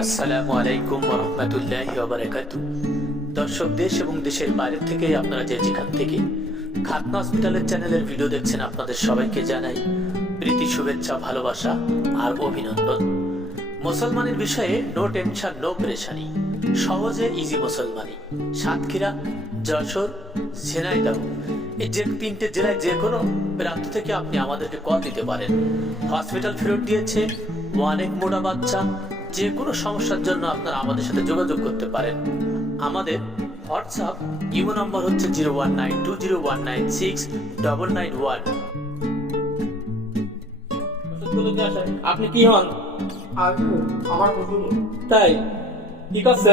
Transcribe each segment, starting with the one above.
আসসালামু আলাইকুম রহমতুল্লাহ দর্শক, দেশ এবং দেশের বাইরে থেকে আপনারা যে যেখান থেকে খাতনা হসপিটালের চ্যানেলের ভিডিও দেখছেন, আপনাদের সবাইকে জানাই প্রীতি, শুভেচ্ছা, ভালোবাসা আর অভিনন্দন। মুসলমানের বিষয়ে নো টেনশন নো প্রেশানি সহজে ইজি মুসলমানি। সাতক্ষীরা, যশোর, ঝিনাইদহ, এই যে তিনটে জেলায় যে কোনো প্রান্ত থেকে আপনি আমাদেরকে কল দিতে পারেন। হসপিটাল ফেরত দিয়েছে অনেক মোটা বাচ্চা যে কোনো সমস্যার জন্য আপনারা আমাদের সাথে যোগাযোগ করতে পারেন। আমাদের হোয়াটসঅ্যাপ ইমো নম্বর হচ্ছে zero one nine two zero one nine six double nine one. আপনি কি হন? আমার প্রচুর তাই কি করছে?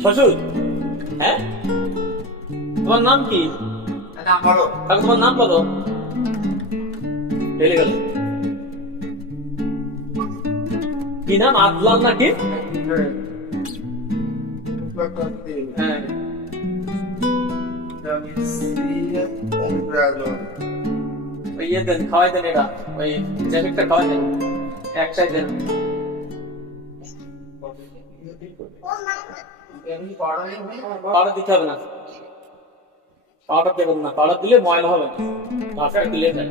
শ্বশুর? হ্যাঁ? তোমার নাম কি? নাম বলো। তোমার নাম বলো। পেলে গেল। কি নাম আদলাল নাকি হ্যাঁ ওই ওই জ্যাকেটটা খাওয়াই একটাই দেন দিতে হবে না। পাউডার দেবেন না। পাউডার দিলে ময়লা হবে না। দিলে যায়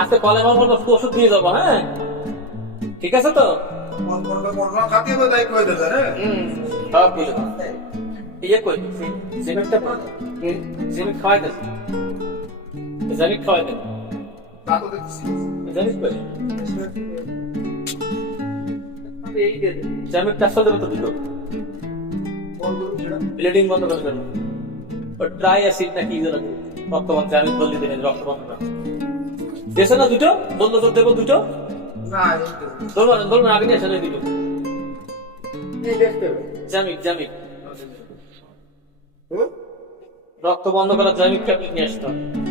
আজকে কলেমা বলব ওষুধ দিয়ে যাব হ্যাঁ? ঠিক আছে তো? ইয়ে কই খাওয়াই দেন জানিক খাওয়াই দেন জানিক কই জামিক টাসল দেবে তো দুটো। ব্লিডিং বন্ধ করে দেন ও ড্রাই অ্যাসিড না কি যেন রক্ত বন্ধ বললি দেবেন রক্ত দেশে না দুটো? বন্ধ করে দেবো দুটো? ধরবেন ধরবেন আগে নিয়ে এসে দুটো। জামিক জামিক। রক্ত বন্ধ করার জামিক ট্যাবলেট নিয়ে আসতে হবে।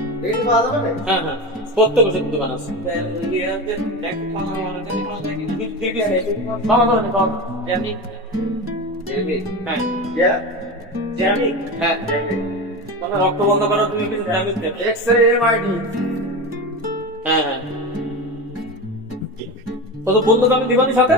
হ্যাঁ হ্যাঁ। প্রত্যেক ওষুধ দোকান আছে। হ্যাঁ। হ্যাঁ। মানে রক্ত বন্ধ করার তুমি কিন্তু ড্যামেজ দেবে। হ্যাঁ হ্যাঁ। তো বন্ধু আমি দিবানি সাথে?